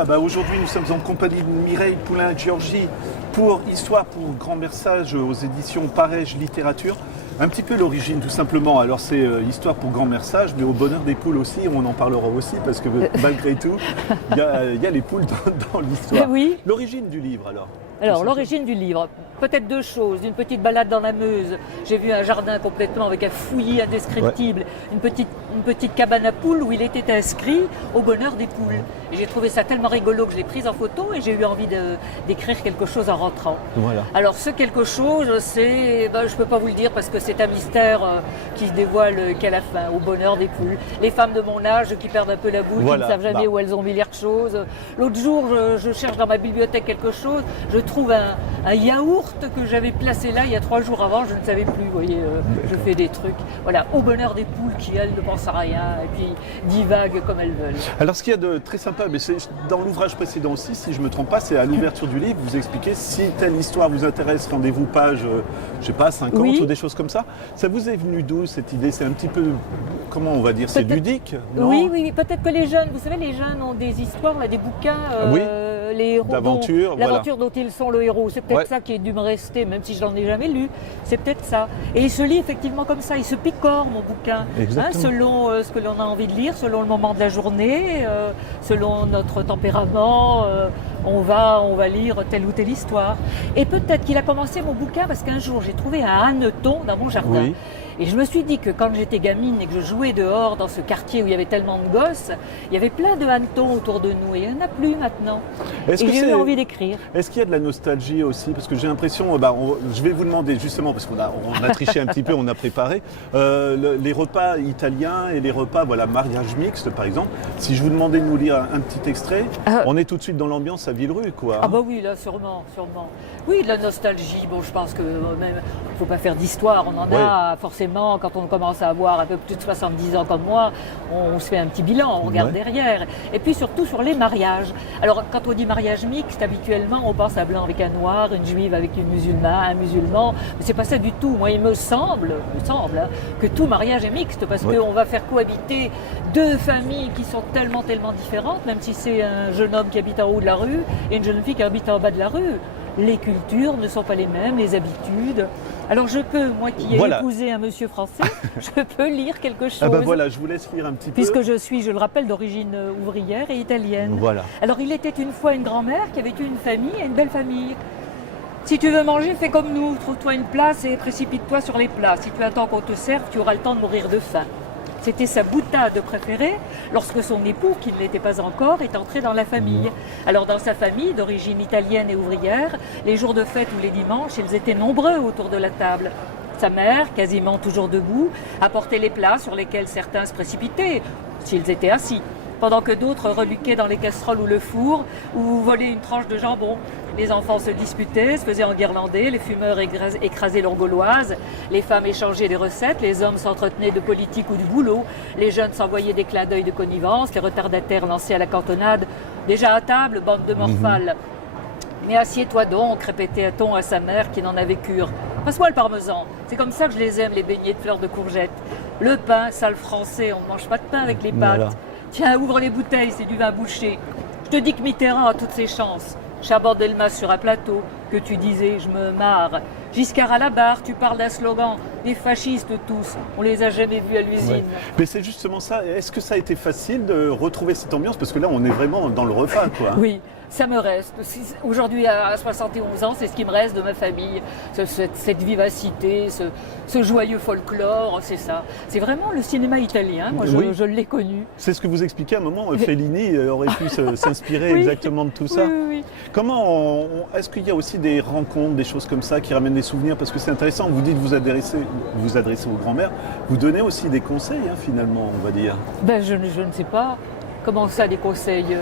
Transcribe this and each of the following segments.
Aujourd'hui, nous sommes en compagnie de Mireille Poulain-Georgi pour Histoire pour grand-mère sage aux éditions Parège Littérature. Un petit peu l'origine, tout simplement. Alors, c'est Histoire pour grand-mère sage, mais au bonheur des poules aussi, on en parlera aussi, parce que malgré tout, il y a les poules dans l'histoire. Oui. L'origine du livre, alors? Alors, l'origine du livre, peut-être deux choses. Une petite balade dans la Meuse. J'ai vu un jardin complètement avec un fouillis indescriptible. Ouais. Une petite cabane à poules où il était inscrit au bonheur des poules. Et j'ai trouvé ça tellement rigolo que je l'ai prise en photo et j'ai eu envie d'écrire quelque chose en rentrant. Voilà. Alors, ce quelque chose, c'est, je ne peux pas vous le dire parce que c'est un mystère qui se dévoile qu'à la fin, au bonheur des poules. Les femmes de mon âge qui perdent un peu la boule, voilà. qui ne savent jamais où elles ont mis les choses. L'autre jour, je cherche dans ma bibliothèque quelque chose. Je trouve un yaourt que j'avais placé là il y a 3 jours avant, je ne savais plus, vous voyez, je fais des trucs. Voilà, au bonheur des poules qui, elles, ne pensent à rien et puis divaguent comme elles veulent. Alors, ce qu'il y a de très sympa, mais c'est dans l'ouvrage précédent aussi, si je ne me trompe pas, c'est à l'ouverture du livre, vous expliquez si telle histoire vous intéresse, rendez-vous page, je sais pas, 50 oui. ou des choses comme ça. Ça vous est venu d'où cette idée? C'est un petit peu, comment on va dire, c'est ludique, non? Oui, peut-être que les jeunes, vous savez, les jeunes ont des histoires, là, des bouquins, oui. Les héros, l'aventure dont ils sont le héros. C'est peut-être ça qui est dû me rester, même si je n'en ai jamais lu. C'est peut-être ça. Et il se lit effectivement comme ça. Il se picore, mon bouquin, selon ce que l'on a envie de lire, selon le moment de la journée, selon notre tempérament. On va lire telle ou telle histoire. Et peut-être qu'il a commencé mon bouquin parce qu'un jour, j'ai trouvé un hanneton dans mon jardin. Oui. Et je me suis dit que quand j'étais gamine et que je jouais dehors dans ce quartier où il y avait tellement de gosses, il y avait plein de hannetons autour de nous et il n'y en a plus maintenant. Et j'ai eu envie d'écrire. Est-ce qu'il y a de la nostalgie aussi? Parce que j'ai l'impression, je vais vous demander justement, parce qu'on a triché un petit peu, on a préparé, les repas italiens et les repas, mariage mixte par exemple. Si je vous demandais de nous lire un petit extrait, on est tout de suite dans l'ambiance à Villerue, quoi. Ah oui, là, sûrement. Oui, de la nostalgie, je pense que même, il ne faut pas faire d'histoire, on en a forcément. Quand on commence à avoir un peu plus de 70 ans comme moi, on se fait un petit bilan, on regarde derrière. Et puis surtout sur les mariages. Alors quand on dit mariage mixte, habituellement on pense à blanc avec un noir, une juive avec un musulman. Mais c'est pas ça du tout. Moi il me semble que tout mariage est mixte parce qu'on va faire cohabiter deux familles qui sont tellement différentes, même si c'est un jeune homme qui habite en haut de la rue et une jeune fille qui habite en bas de la rue. Les cultures ne sont pas les mêmes, les habitudes. Alors je peux, moi qui ai épousé un monsieur français, je peux lire quelque chose. Je vous laisse lire un petit peu. Puisque je suis, je le rappelle, d'origine ouvrière et italienne. Voilà. Alors il était une fois une grand-mère qui avait eu une famille et une belle famille. Si tu veux manger, fais comme nous, trouve-toi une place et précipite-toi sur les plats. Si tu attends qu'on te serve, tu auras le temps de mourir de faim. C'était sa boutade préférée lorsque son époux, qui ne l'était pas encore, est entré dans la famille. Alors dans sa famille, d'origine italienne et ouvrière, les jours de fête ou les dimanches, ils étaient nombreux autour de la table. Sa mère, quasiment toujours debout, apportait les plats sur lesquels certains se précipitaient, s'ils étaient assis, pendant que d'autres reluquaient dans les casseroles ou le four, ou volaient une tranche de jambon. Les enfants se disputaient, se faisaient enguirlander, les fumeurs écrasaient leur gauloise, les femmes échangeaient des recettes, les hommes s'entretenaient de politique ou du boulot, les jeunes s'envoyaient des clins d'œil de connivence, les retardataires lançaient à la cantonade. Déjà à table, bande de morphales. Mais assieds-toi donc, répétait-on à sa mère qui n'en avait cure. Passe-moi le parmesan, c'est comme ça que je les aime, les beignets de fleurs de courgettes. Le pain, sale français, on ne mange pas de pain avec les pâtes. Voilà. Tiens, ouvre les bouteilles, c'est du vin bouché. Je te dis que Mitterrand a toutes ses chances. Chaban-Delmas sur un plateau, que tu disais, je me marre. Giscard à la barre, tu parles d'un slogan. Des fascistes tous, on les a jamais vus à l'usine. Ouais. Mais c'est justement ça. Est-ce que ça a été facile de retrouver cette ambiance? Parce que là, on est vraiment dans le repas, quoi. Oui. Ça me reste. Aujourd'hui, à 71 ans, c'est ce qui me reste de ma famille. Cette vivacité, ce joyeux folklore, c'est ça. C'est vraiment le cinéma italien. Moi, je l'ai connu. C'est ce que vous expliquez à un moment. Fellini aurait pu s'inspirer exactement de tout ça. Oui. Comment est-ce qu'il y a aussi des rencontres, des choses comme ça qui ramènent des souvenirs? Parce que c'est intéressant. Vous dites vous adressez aux grands-mères. Vous donnez aussi des conseils, finalement, on va dire. Je ne sais pas. Comment ça, des conseils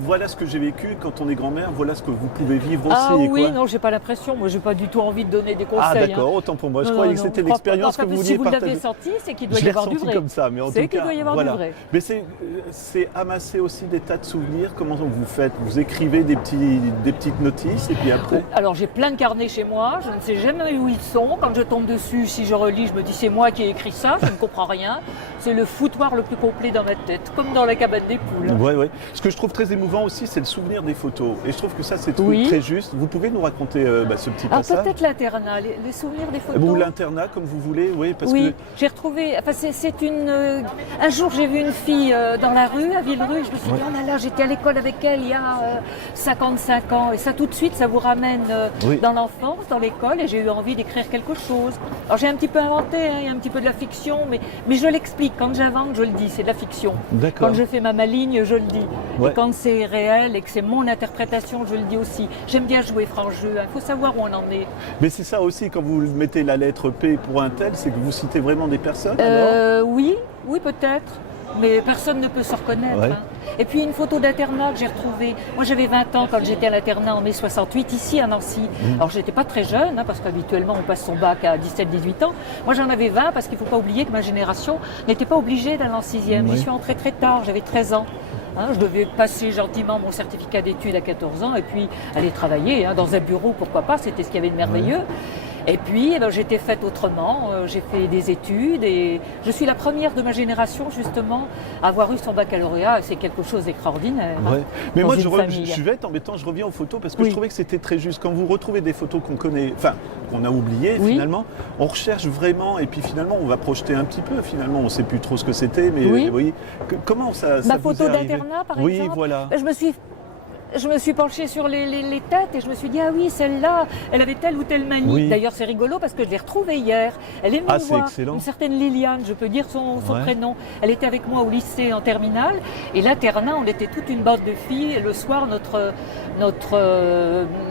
Voilà ce que j'ai vécu quand on est grand-mère, voilà ce que vous pouvez vivre aussi. Ah oui, non, j'ai pas l'impression. Moi, j'ai pas du tout envie de donner des conseils. Ah d'accord, autant pour moi. Je croyais que c'était l'expérience que vous vouliez partager. Si vous l'avez senti, c'est qu'il doit y avoir du vrai. Comme ça, mais en tout cas, qu'il doit y avoir du vrai. Mais c'est amasser aussi des tas de souvenirs. Comment vous faites? Vous écrivez des petites notices et puis après? Alors, j'ai plein de carnets chez moi. Je ne sais jamais où ils sont. Quand je tombe dessus, si je relis, je me dis c'est moi qui ai écrit ça. Je ne comprends rien. C'est le foutoir le plus complet dans ma tête, comme dans la cabane des poules. Ouais, ouais. Ce que je trouve très émouvant aussi, c'est le souvenir des photos. Et je trouve que ça, c'est très juste. Vous pouvez nous raconter ce petit passage? Peut-être l'internat, les souvenirs des photos. Ou l'internat, comme vous voulez, oui. Parce oui, que... j'ai retrouvé. Enfin, un jour, j'ai vu une fille dans la rue, à Villerue. Je me suis dit, oh là là, j'étais à l'école avec elle il y a 55 ans. Et ça, tout de suite, ça vous ramène dans l'enfance, dans l'école. Et j'ai eu envie d'écrire quelque chose. Alors, j'ai un petit peu inventé, hein, il y a un petit peu de la fiction, mais je l'explique. Quand j'invente, je le dis, c'est de la fiction. D'accord. Quand je fais ma maligne, je le dis. Ouais. Et quand c'est réel et que c'est mon interprétation, je le dis aussi. J'aime bien jouer franc jeu. Il faut savoir où on en est. Mais c'est ça aussi, quand vous mettez la lettre P pour un tel, c'est que vous citez vraiment des personnes Oui, peut-être. Mais personne ne peut se reconnaître. Ouais. Hein. Et puis une photo d'internat que j'ai retrouvée. Moi j'avais 20 ans quand j'étais à l'internat en mai 68, ici à Nancy. Alors j'étais pas très jeune, hein, parce qu'habituellement on passe son bac à 17-18 ans. Moi j'en avais 20 parce qu'il ne faut pas oublier que ma génération n'était pas obligée d'aller en 6e. Oui. J'y suis entrée très tard, j'avais 13 ans. Hein, je devais passer gentiment mon certificat d'études à 14 ans et puis aller travailler dans un bureau, pourquoi pas, c'était ce qu'il y avait de merveilleux. Et puis, j'ai été faite autrement, j'ai fait des études et je suis la première de ma génération justement à avoir eu son baccalauréat. C'est quelque chose d'extraordinaire. Ouais. Mais moi, je famille. suis bête embêtant, je reviens aux photos parce que je trouvais que c'était très juste. Quand vous retrouvez des photos qu'on connaît, enfin, qu'on a oubliées finalement, on recherche vraiment et puis finalement, on va projeter un petit peu. Finalement, on ne sait plus trop ce que c'était, mais vous voyez, comment ça Ma vous photo est arrivé? d'internat, par Oui, exemple. voilà. Je me suis penchée sur les têtes et je me suis dit, ah oui, celle-là, elle avait telle ou telle manie. Oui. D'ailleurs, c'est rigolo parce que je l'ai retrouvée hier. Elle est venue me voir, excellent. une certaine Liliane, je peux dire son prénom. Elle était avec moi au lycée en terminale. Et l'internat, on était toute une bande de filles. Et le soir,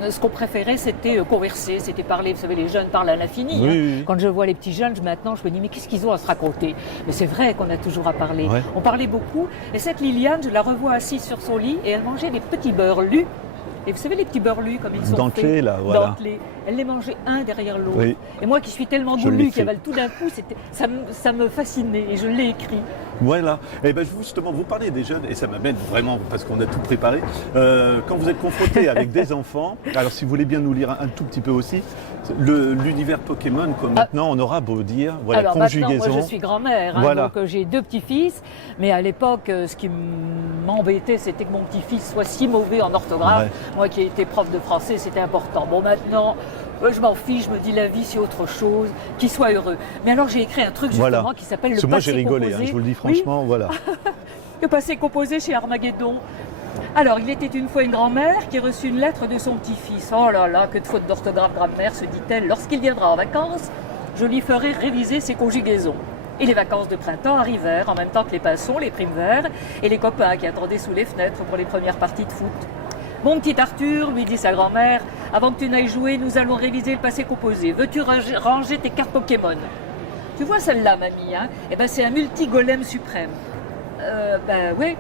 ce qu'on préférait, c'était converser, c'était parler. Vous savez, les jeunes parlent à l'infini. Oui. Quand je vois les petits jeunes, maintenant, je me dis, mais qu'est-ce qu'ils ont à se raconter? Mais c'est vrai qu'on a toujours à parler. Ouais. On parlait beaucoup. Et cette Liliane, je la revois assise sur son lit et elle mangeait des petits beurrelus. Et vous savez les petits beurlus comme ils sont dentelés, faits, là, voilà. dentelés. Elle les mangeait un derrière l'autre. Oui. Et moi qui suis tellement goulue qui avale tout d'un coup, ça me fascinait et je l'ai écrit. Voilà. Et ben justement, vous parlez des jeunes et ça m'amène vraiment parce qu'on a tout préparé. Quand vous êtes confronté avec des enfants, alors si vous voulez bien nous lire un tout petit peu aussi, l'univers Pokémon, comme maintenant on aura beau dire, voilà, alors conjugaison. maintenant, moi je suis grand-mère, Voilà. donc j'ai 2 petits-fils, mais à l'époque, ce qui m'embêtait, c'était que mon petit-fils soit si mauvais en orthographe. Ouais. Moi qui étais prof de français, c'était important. Bon, maintenant, je m'en fiche, je me dis la vie c'est autre chose, qu'il soit heureux. Mais alors j'ai écrit un truc justement qui s'appelle le passé composé. Moi j'ai rigolé, je vous le dis franchement, voilà. Le passé composé chez Armageddon. Alors, il était une fois une grand-mère qui reçut une lettre de son petit-fils. Oh là là, que de fautes d'orthographe, grand-mère, se dit-elle. Lorsqu'il viendra en vacances, je lui ferai réviser ses conjugaisons. Et les vacances de printemps arrivèrent en même temps que les pinsons, les primes verts et les copains qui attendaient sous les fenêtres pour les premières parties de foot. Mon petit Arthur, lui dit sa grand-mère, avant que tu n'ailles jouer, nous allons réviser le passé composé. Veux-tu ranger tes cartes Pokémon? Tu vois celle-là, mamie, hein? Eh ben, c'est un multi-golem suprême. Ben oui.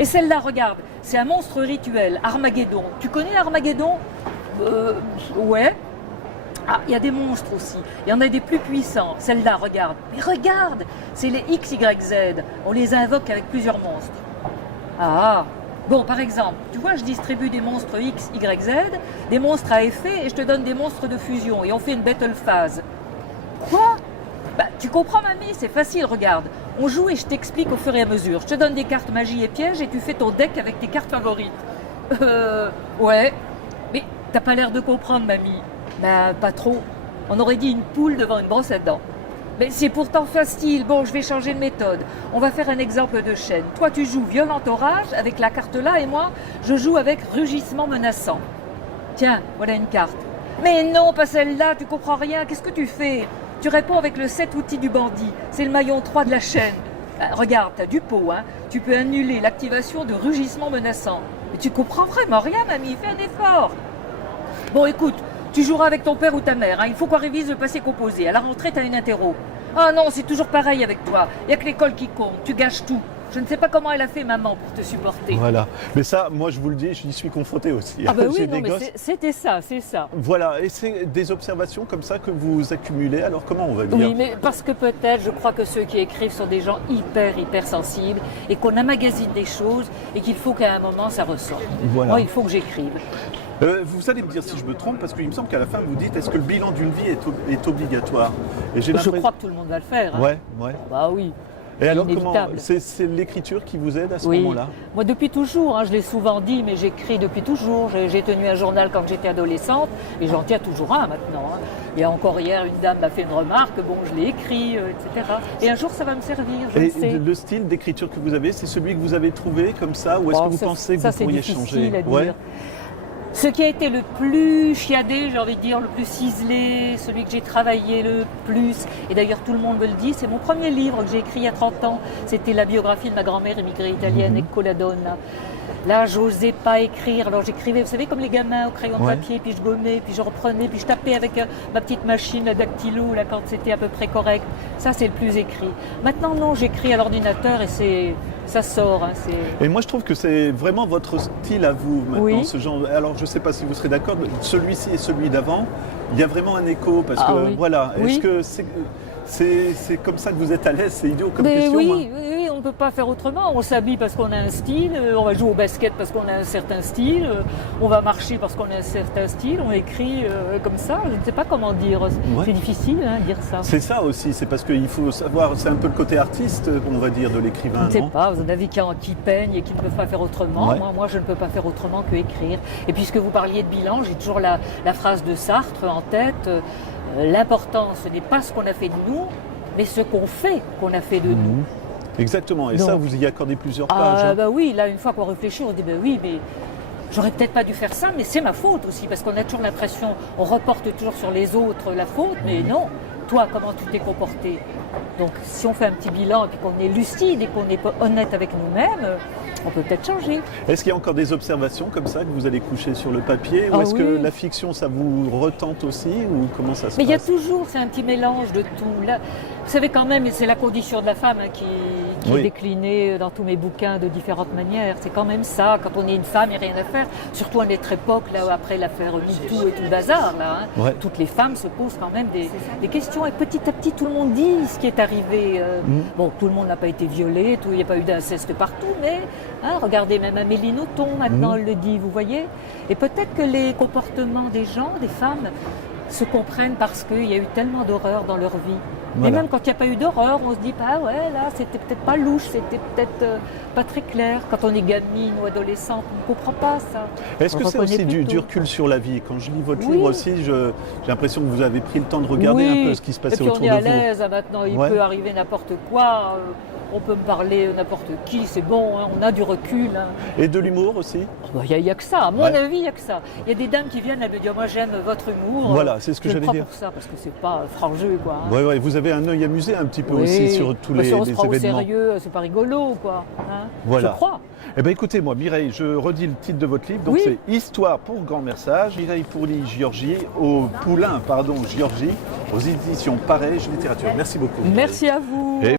Et celle-là, regarde, c'est un monstre rituel, Armageddon. Tu connais Armageddon? Ouais. Ah, il y a des monstres aussi. Il y en a des plus puissants. Celle-là, regarde. Mais regarde, c'est les XYZ. On les invoque avec plusieurs monstres. Ah. Bon, par exemple, tu vois, je distribue des monstres X, Y, Z, des monstres à effet, et je te donne des monstres de fusion. Et on fait une battle phase. Quoi? Bah, tu comprends, mamie, c'est facile, regarde. On joue et je t'explique au fur et à mesure. Je te donne des cartes magie et pièges et tu fais ton deck avec tes cartes favorites. Ouais. Mais t'as pas l'air de comprendre, mamie. Ben, pas trop. On aurait dit une poule devant une brosse à dents. Mais c'est pourtant facile. Bon, je vais changer de méthode. On va faire un exemple de chaîne. Toi, tu joues violent orage avec la carte là et moi, je joue avec rugissement menaçant. Tiens, voilà une carte. Mais non, pas celle-là, tu comprends rien. Qu'est-ce que tu fais? Tu réponds avec le 7 outils du bandit. C'est le maillon 3 de la chaîne. Regarde, t'as du pot, hein. Tu peux annuler l'activation de rugissement menaçant. Mais tu comprends vraiment rien, mamie. Fais un effort. Bon, écoute, tu joueras avec ton père ou ta mère. Hein. Il faut qu'on révise le passé composé. À la rentrée, t'as une interro. Ah non, c'est toujours pareil avec toi. Il n'y a que l'école qui compte. Tu gâches tout. Je ne sais pas comment elle a fait, maman, pour te supporter. Voilà. Mais ça, moi, je vous le dis, j'y suis confronté aussi. Ah ben oui, J'ai non, des mais gosses. c'était ça, c'est ça. Voilà. Et c'est des observations comme ça que vous accumulez. Alors, comment on va dire? Oui, mais parce que peut-être, je crois que ceux qui écrivent sont des gens hyper sensibles et qu'on emmagasine des choses et qu'il faut qu'à un moment, ça ressorte. Voilà. Moi, il faut que j'écrive. Vous allez me dire si je me trompe, parce qu'il me semble qu'à la fin, vous dites, est-ce que le bilan d'une vie est obligatoire? Et j'ai Je crois que tout le monde va le faire. Hein. Ouais. Bah oui. Et alors, comment inévitable. c'est l'écriture qui vous aide à ce Oui. moment-là? Moi, depuis toujours, hein, je l'ai souvent dit, mais j'écris depuis toujours. J'ai tenu un journal quand j'étais adolescente et j'en tiens toujours un maintenant. Hein. Et encore hier, une dame m'a fait une remarque, bon, je l'ai écrit, etc. Et un jour, ça va me servir, je le Et sais. le style d'écriture que vous avez, c'est celui que vous avez trouvé comme ça, ou est-ce Oh, que vous ça, pensez que ça, vous c'est pourriez difficile changer? à dire. Ouais. Ce qui a été le plus chiadé, j'ai envie de dire, le plus ciselé, celui que j'ai travaillé le plus, et d'ailleurs tout le monde me le dit, c'est mon premier livre que j'ai écrit il y a 30 ans. C'était la biographie de ma grand-mère immigrée italienne, Ecco la donna. Là, j'osais pas écrire, alors j'écrivais, vous savez, comme les gamins au crayon de Ouais. papier, puis je gommais, puis je reprenais, puis je tapais avec ma petite machine, la dactylo, là, quand c'était à peu près correct. Ça, c'est le plus écrit. Maintenant, non, j'écris à l'ordinateur et ça sort. Hein, Et moi, je trouve que c'est vraiment votre style à vous maintenant, Oui. ce genre. Alors, je ne sais pas si vous serez d'accord, mais celui-ci et celui d'avant, il y a vraiment un écho parce Ah que oui. voilà. Oui. Est-ce que c'est comme ça que vous êtes à l'aise? C'est idiot comme Mais question. oui, hein. oui, on ne peut pas faire autrement. On s'habille parce qu'on a un style, on va jouer au basket parce qu'on a un certain style, on va marcher parce qu'on a un certain style, on écrit comme ça. Je ne sais pas comment dire. C'est difficile de dire ça. C'est ça aussi, c'est parce qu'il faut savoir, c'est un peu le côté artiste, on va dire, de Je l'écrivain, ne sais non? pas, vous en avez qui peignent et qui ne peuvent pas faire autrement. Ouais. Moi, je ne peux pas faire autrement que écrire. Et puisque vous parliez de bilan, j'ai toujours la phrase de Sartre en tête. L'important, ce n'est pas ce qu'on a fait de nous, mais ce qu'on fait qu'on a fait de nous. Exactement, et Donc- ça, vous y accordez plusieurs pages. Ah hein. bah oui, là, une fois qu'on réfléchit, on se dit, bah oui, mais j'aurais peut-être pas dû faire ça, mais c'est ma faute aussi, parce qu'on a toujours l'impression, on reporte toujours sur les autres la faute, mais non, toi, comment tu t'es comporté? Donc, si on fait un petit bilan et puis qu'on est lucide et qu'on est honnête avec nous-mêmes, on peut peut-être changer. Est-ce qu'il y a encore des observations comme ça que vous allez coucher sur le papier, ou Ah est-ce que oui. la fiction, ça vous retente aussi, ou comment ça se Mais il y a passe? toujours, c'est un petit mélange de tout. Là, vous savez quand même, et c'est la condition de la femme qui Oui. est déclinée dans tous mes bouquins de différentes manières. C'est quand même ça, quand on est une femme, il n'y a rien à faire. Surtout à notre époque, là, après l'affaire MeToo et tout le bazar, là, hein. Ouais. Toutes les femmes se posent quand même des questions. Et petit à petit, tout le monde dit ce qui est arrivé. Bon, tout le monde n'a pas été violé, il n'y a pas eu d'inceste partout, mais hein, regardez, même Amélie Nothomb, maintenant, elle le dit, vous voyez. Et peut-être que les comportements des gens, des femmes, se comprennent parce qu'il y a eu tellement d'horreur dans leur vie. Voilà. Et même quand il n'y a pas eu d'horreur, on se dit, ah ouais, là, c'était peut-être pas louche, c'était peut-être pas très clair. Quand on est gamine ou adolescente, on ne comprend pas ça. Est-ce On que c'est reconnaît aussi plus du tôt. recul sur la vie? Quand je lis votre Oui. livre aussi, j'ai l'impression que vous avez pris le temps de regarder un peu ce qui se passait et puis autour on est de à vous. l'aise, hein, maintenant, il Ouais. peut arriver n'importe quoi. On peut me parler n'importe qui, c'est bon, hein, on a du recul. Hein. Et de l'humour aussi? Il n'y a que ça, à mon Ouais. avis, il n'y a que ça. Il y a des dames qui viennent, elles me disent, moi j'aime votre humour. Voilà, c'est ce que je le j'allais prends dire. pour ça, parce que c'est pas frangeux, quoi. Hein. Ouais, vous avez un œil amusé un petit peu Oui. aussi sur tous Bah, les, si on se les prend au événements. sérieux, c'est pas rigolo, quoi. Hein. Voilà. Je crois. Eh bien écoutez, moi, Mireille, je redis le titre de votre livre. Donc Oui. c'est Histoire pour grand-mère sage, Mireille Pourly-Giorgi, au Poulain, Giorgi, aux éditions Parège Littérature. Merci beaucoup. Mireille. Merci à vous. Et